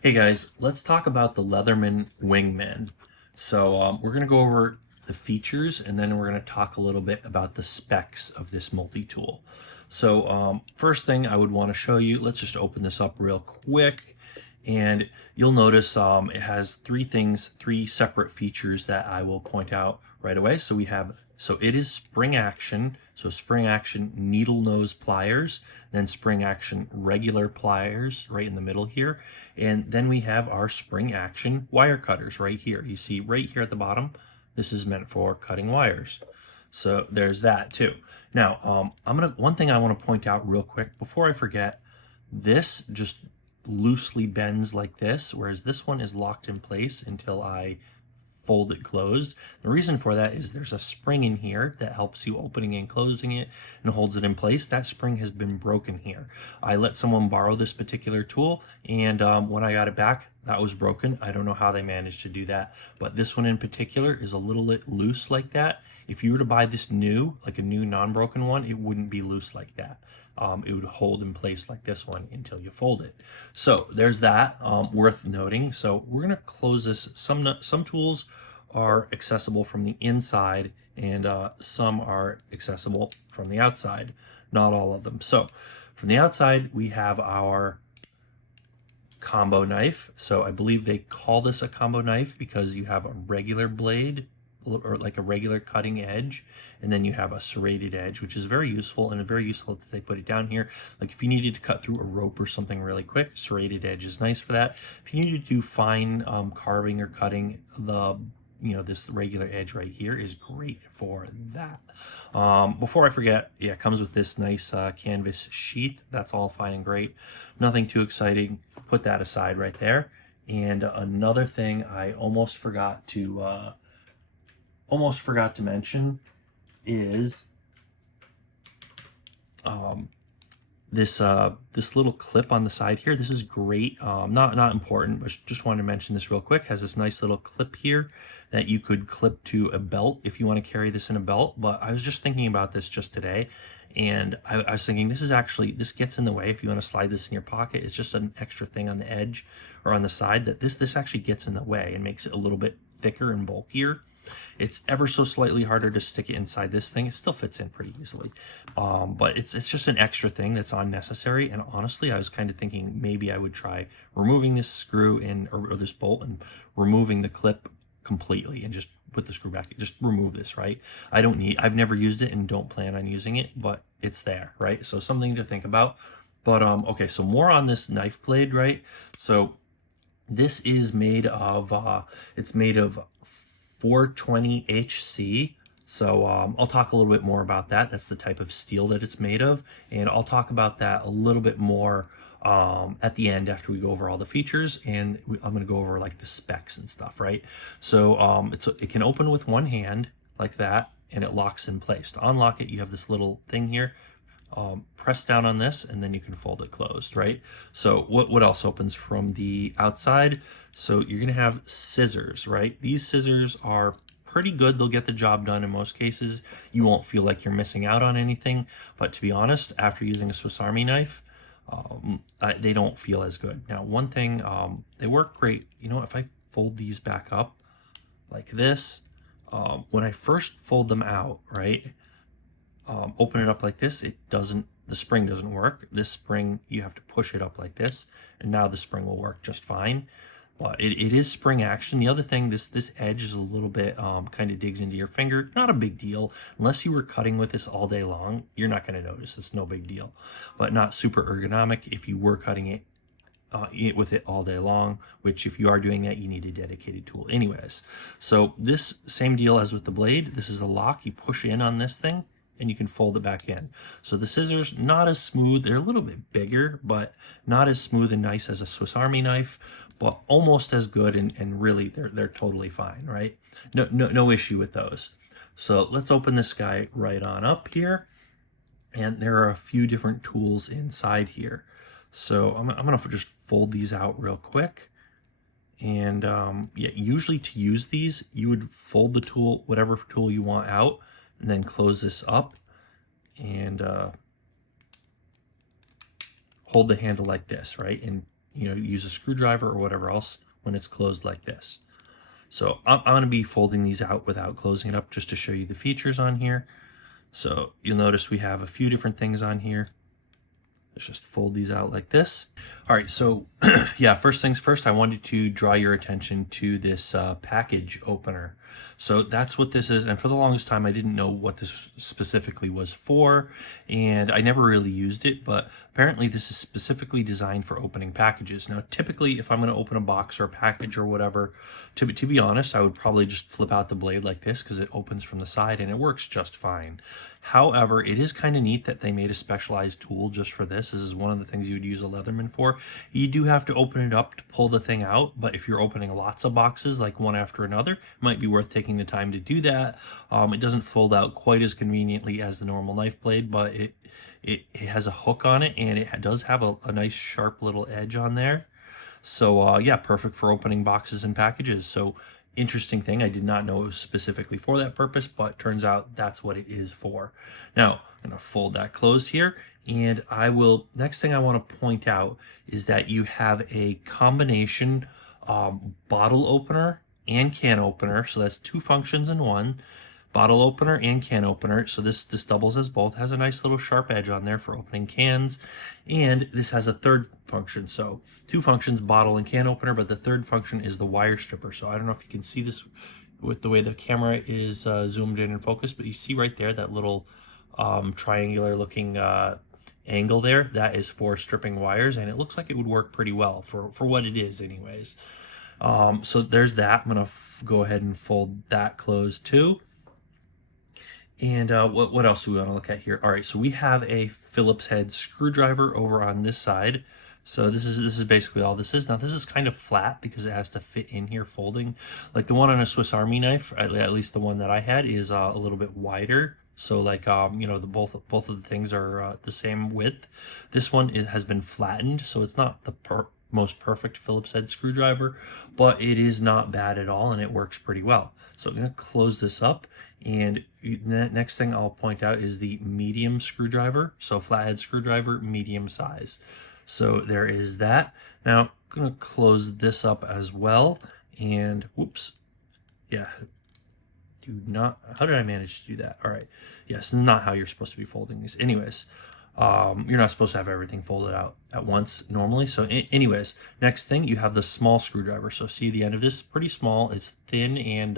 Hey guys, let's talk about the Leatherman Wingman. We're going to go over the features and then we're going to talk a little bit about the specs of this multi-tool. First thing I would want to show you, let's just open this up real quick. And you'll notice it has three separate features that I will point out right away. So it is spring action. So spring action needle nose pliers, then spring action regular pliers right in the middle here. And then we have our spring action wire cutters right here. You see right here at the bottom, this is meant for cutting wires. So there's that too. Now, one thing I want to point out real quick before I forget, this just loosely bends like this, whereas this one is locked in place until I fold it closed. The reason for that is there's a spring in here that helps you opening and closing it and holds it in place. That spring has been broken here. I let someone borrow this particular tool, and when I got it back, that was broken. I don't know how they managed to do that, but this one in particular is a little bit loose like that. If you were to buy this new, like a new non-broken one, it wouldn't be loose like that. It would hold in place like this one until you fold it. So there's that, worth noting. So we're gonna close this. Some tools are accessible from the inside and some are accessible from the outside. Not all of them. So from the outside, we have our combo knife. So I believe they call this a combo knife because you have a regular blade or like a regular cutting edge, and then you have a serrated edge, which is very useful, and very useful that they put it down here. Like if you needed to cut through a rope or something really quick, serrated edge is nice for that. If you need to do fine carving or cutting, this regular edge right here is great for that. Before I forget, yeah, it comes with this nice canvas sheath. That's all fine and great. Nothing too exciting. Put that aside right there. And another thing I almost forgot to mention is this little clip on the side here. This is great. Not important, but just wanted to mention this real quick. Has this nice little clip here that you could clip to a belt if you want to carry this in a belt. But I was just thinking about this just today, and I was thinking this gets in the way if you want to slide this in your pocket. It's just an extra thing on the edge or on the side that this actually gets in the way and makes it a little bit thicker and bulkier. It's ever so slightly harder to stick it inside this thing. It still fits in pretty easily, but it's just an extra thing that's unnecessary. And honestly, I was kind of thinking maybe I would try removing this screw or this bolt and removing the clip completely and just put the screw back. Just remove this, right? I've never used it and don't plan on using it, but it's there, right? So something to think about. But okay, so more on this knife blade, right? So this is made of it's made of 420 HC. So I'll talk a little bit more about that. That's the type of steel that it's made of, and I'll talk about that a little bit more at the end after we go over all the features, and I'm going to go over like the specs and stuff, right? So it can open with one hand like that, and it locks in place. To unlock it, you have this little thing here. Press down on this and then you can fold it closed, right? So what else opens from the outside? So you're gonna have scissors, right? These scissors are pretty good. They'll get the job done in most cases. You won't feel like you're missing out on anything, but to be honest, after using a Swiss Army knife, they don't feel as good. Now, one thing, they work great. You know, if I fold these back up like this, when I first fold them out, right? Open it up like this, the spring doesn't work. This spring, you have to push it up like this, and now the spring will work just fine. But it is spring action. The other thing, this edge is a little bit kind of digs into your finger. Not a big deal. Unless you were cutting with this all day long, you're not going to notice. It's no big deal. But not super ergonomic if you were cutting it with it all day long, which if you are doing that, you need a dedicated tool anyways. So this same deal as with the blade. This is a lock. You push in on this thing and you can fold it back in. So the scissors, not as smooth. They're a little bit bigger, but not as smooth and nice as a Swiss Army knife, but almost as good, and really they're totally fine, right? No issue with those. So let's open this guy right on up here. And there are a few different tools inside here. So I'm gonna just fold these out real quick. And yeah, usually to use these, you would fold the tool, whatever tool you want out, and then close this up and hold the handle like this, right? And use a screwdriver or whatever else when it's closed like this. So I'm going to be folding these out without closing it up just to show you the features on here. So you'll notice we have a few different things on here. Let's just fold these out like this. All right, so yeah, first things first, I wanted to draw your attention to this package opener. So that's what this is, and for the longest time, I didn't know what this specifically was for, and I never really used it, but apparently this is specifically designed for opening packages. Now, typically, if I'm gonna open a box or a package or whatever, to be honest, I would probably just flip out the blade like this because it opens from the side and it works just fine. However, it is kind of neat that they made a specialized tool just for this. This is one of the things you would use a Leatherman for. You do have to open it up to pull the thing out, but if you're opening lots of boxes, like one after another, it might be worth taking the time to do that. It doesn't fold out quite as conveniently as the normal knife blade, but it has a hook on it, and it does have a nice sharp little edge on there. So yeah, perfect for opening boxes and packages. So interesting thing, I did not know it was specifically for that purpose, but turns out that's what it is for. Now I'm going to fold that closed here, and next thing I want to point out is that you have a combination bottle opener and can opener. So that's two functions in one. Bottle opener and can opener. So this doubles as both. Has a nice little sharp edge on there for opening cans. And this has a third function. So two functions, bottle and can opener, but the third function is the wire stripper. So I don't know if you can see this with the way the camera is zoomed in and focused, but you see right there that little triangular looking angle there. That is for stripping wires, and it looks like it would work pretty well for what it is anyways. So there's that. I'm going to go ahead and fold that closed too. And what else do we want to look at here? All right, so we have a Phillips head screwdriver over on this side. So this is basically all this is. Now this is kind of flat because it has to fit in here folding. Like the one on a Swiss Army knife, at least the one that I had, is a little bit wider. So like both of the things are the same width. This one has been flattened, so it's not the most perfect Phillips head screwdriver, but it is not bad at all, and it works pretty well. So I'm going to close this up, and the next thing I'll point out is the medium screwdriver. So flathead screwdriver, medium size. So there is that. Now I'm going to close this up as well, and whoops, yeah. How did I manage to do that? All right, yes, this is not how you're supposed to be folding these. Anyways, you're not supposed to have everything folded out at once normally. So anyways, next thing, you have the small screwdriver. So see the end of this, pretty small. It's thin, and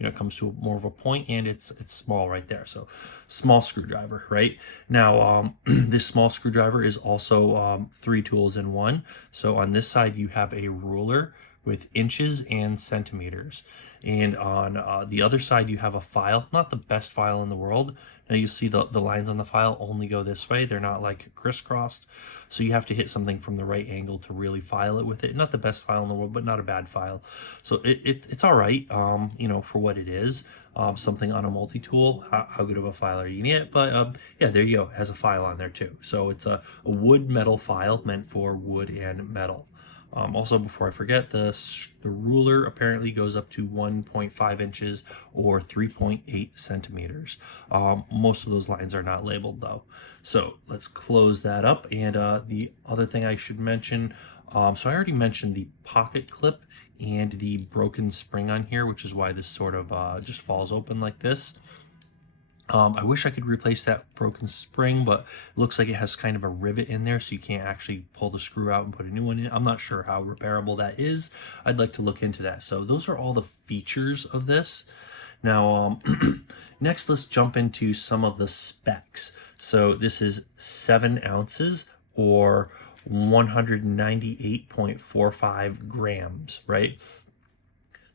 it comes to more of a point, and it's small right there. So small screwdriver, right? Now this small screwdriver is also three tools in one. So on this side you have a ruler with inches and centimeters, and on the other side you have a file. Not the best file in the world. Now you see the lines on the file only go this way. They're not like crisscrossed, so you have to hit something from the right angle to really file it with it. Not the best file in the world, but not a bad file. So it's all right, for what it is. Something on a multi-tool, how good of a file are you gonna get? But yeah, there you go. It has a file on there too. So it's a wood metal file meant for wood and metal. Also, before I forget, the ruler apparently goes up to 1.5 inches or 3.8 centimeters. Most of those lines are not labeled though. So let's close that up. And the other thing I should mention, so I already mentioned the pocket clip and the broken spring on here, which is why this sort of just falls open like this. I wish I could replace that broken spring, but it looks like it has kind of a rivet in there, so you can't actually pull the screw out and put a new one in. I'm not sure how repairable that is. I'd like to look into that. So those are all the features of this. Now, next let's jump into some of the specs. So this is 7 ounces or 198.45 grams, right?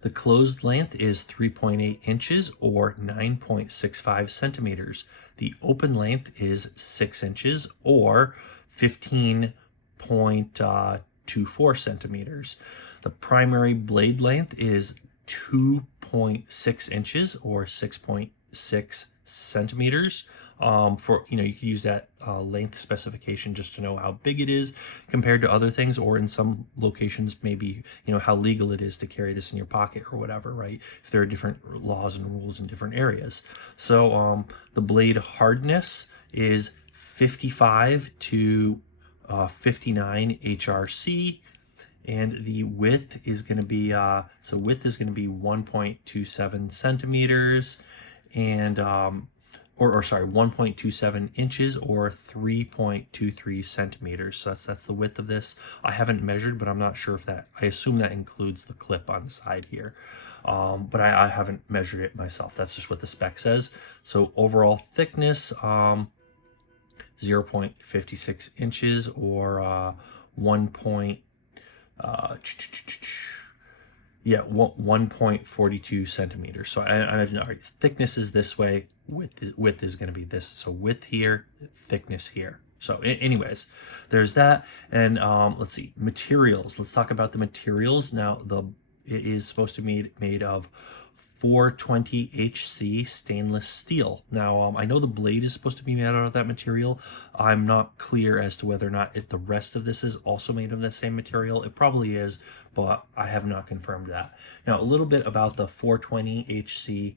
The closed length is 3.8 inches or 9.65 centimeters. The open length is 6 inches or 15.24 centimeters. The primary blade length is 2.6 inches or 6.6 centimeters. You could use that length specification just to know how big it is compared to other things, or in some locations maybe how legal it is to carry this in your pocket or whatever, right? If there are different laws and rules in different areas. So the blade hardness is 55 to 59 HRC, and the width is going to be so width is going to be 1.27 centimeters, and or sorry, 1.27 inches or 3.23 centimeters. So that's the width of this. I haven't measured, but I'm not sure if that, I assume that includes the clip on the side here. But I haven't measured it myself. That's just what the spec says. So overall thickness, 0.56 inches or 1. Yeah, 1.42 centimeters. So all right, thickness is this way, width is going to be this. So width here, thickness here. So anyways, there's that. And let's see, materials. Let's talk about the materials. Now, it is supposed to be made of 420 HC stainless steel. Now, I know the blade is supposed to be made out of that material. I'm not clear as to whether or not the rest of this is also made of the same material. It probably is, but I have not confirmed that. Now, a little bit about the 420 HC.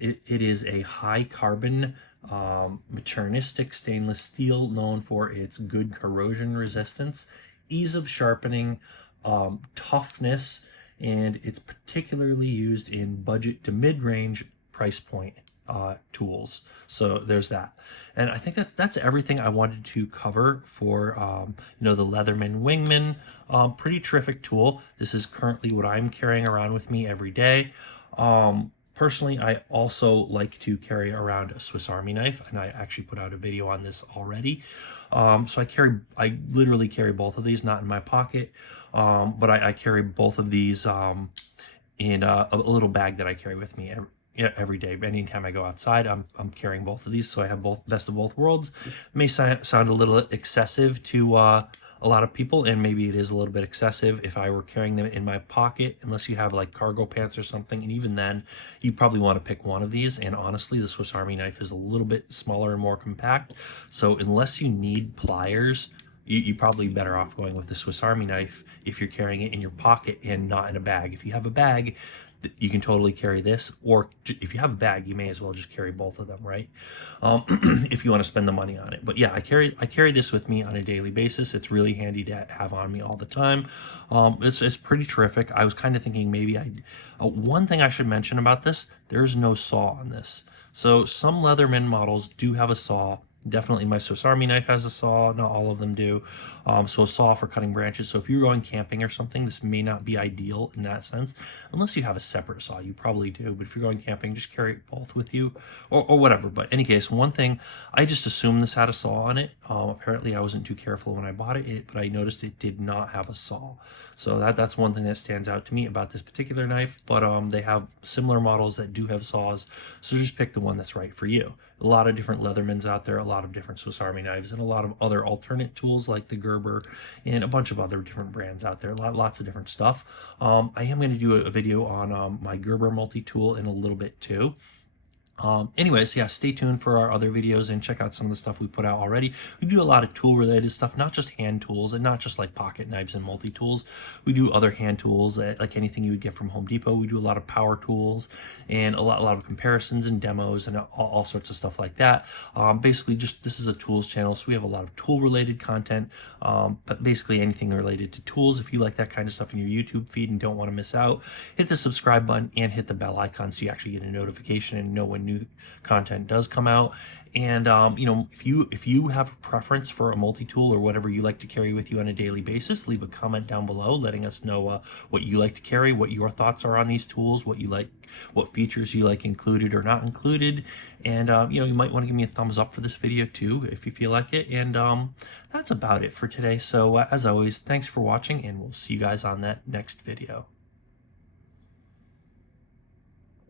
It is a high carbon materialistic stainless steel known for its good corrosion resistance, ease of sharpening, toughness, and it's particularly used in budget to mid-range price point tools. So there's that. And I think that's everything I wanted to cover for the Leatherman Wingman. Pretty terrific tool. This is currently what I'm carrying around with me every day. Personally, I also like to carry around a Swiss Army knife, and I actually put out a video on this already. So I literally carry both of these, not in my pocket, but I carry both of these in a little bag that I carry with me every day. Anytime I go outside, I'm carrying both of these, so I have both best of both worlds. May sound a little excessive to a lot of people, and maybe it is a little bit excessive if I were carrying them in my pocket, unless you have like cargo pants or something, and even then you probably want to pick one of these. And honestly, the Swiss Army knife is a little bit smaller and more compact, so unless you need pliers, you're probably better off going with the Swiss Army knife if you're carrying it in your pocket and not in a bag. If you have a bag, you can totally carry this, or if you have a bag, you may as well just carry both of them, right? If you want to spend the money on it. But yeah, I carry this with me on a daily basis. It's really handy to have on me all the time. It's pretty terrific. I was kind of thinking maybe one thing I should mention about this: there's no saw on this. So some Leatherman models do have a saw. Definitely my Swiss Army knife has a saw, not all of them do. So a saw for cutting branches. So if you're going camping or something, this may not be ideal in that sense, unless you have a separate saw. You probably do, but if you're going camping, just carry both with you, or whatever. But in any case, one thing, I just assumed this had a saw on it. Apparently I wasn't too careful when I bought it, but I noticed it did not have a saw. So that's one thing that stands out to me about this particular knife. But they have similar models that do have saws, so just pick the one that's right for you. A lot of different Leathermans out there, a lot of different Swiss Army knives, and a lot of other alternate tools like the Gerber and a bunch of other different brands out there. Lots of different stuff. I am going to do a video on my Gerber multi-tool in a little bit too. Anyways, yeah, stay tuned for our other videos and check out some of the stuff we put out already. We do a lot of tool related stuff, not just hand tools and not just like pocket knives and multi-tools. We do other hand tools, like anything you would get from Home Depot. We do a lot of power tools and a lot of comparisons and demos and all sorts of stuff like that. Basically, this is a tools channel, so we have a lot of tool related content, but basically anything related to tools. If you like that kind of stuff in your YouTube feed and don't want to miss out, hit the subscribe button and hit the bell icon so you actually get a notification and know when new content does come out. And if you have a preference for a multi-tool or whatever you like to carry with you on a daily basis, leave a comment down below letting us know what you like to carry, what your thoughts are on these tools, what you like, what features you like included or not included. And you might want to give me a thumbs up for this video too if you feel like it. And that's about it for today. So as always, thanks for watching, and we'll see you guys on that next video.